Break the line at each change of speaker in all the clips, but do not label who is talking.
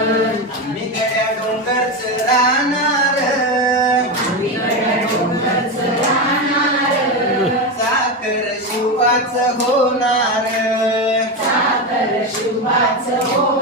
मी गड्या डोंगरच राहणार. साखर शिवाच होणार. निशान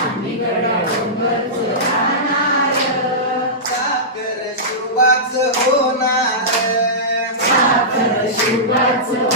आम्ही गड्या डोंगरच राहणार. साखर शिवाच होणार.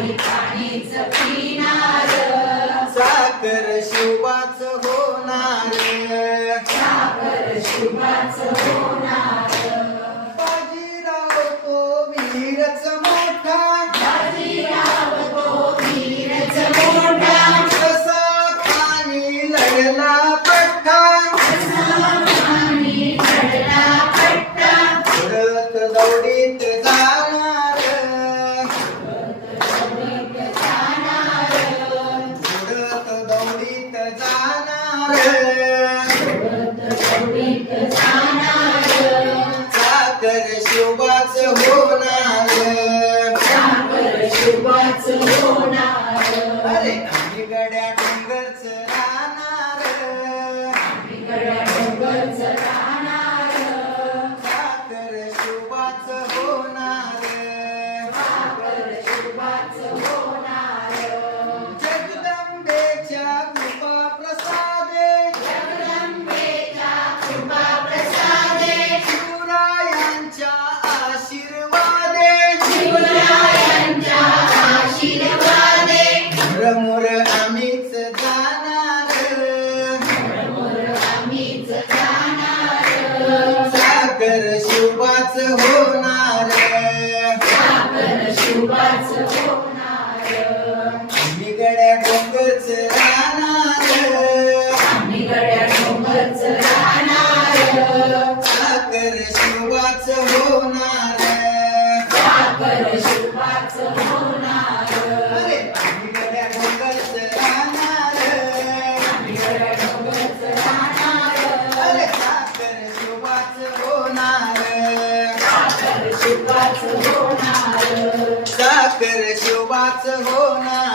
पिणार साखर शिवाच होणार. बाजीराव अरे आम्ही गड्या डोंगरच राहणार. साखर शिवाच होणार. जगदंबेच्या कृपा प्रसादे होणार. आम्ही गड्या डोंगरच राहणार. साखर शिवाच होणार. साखर शिवाच होणार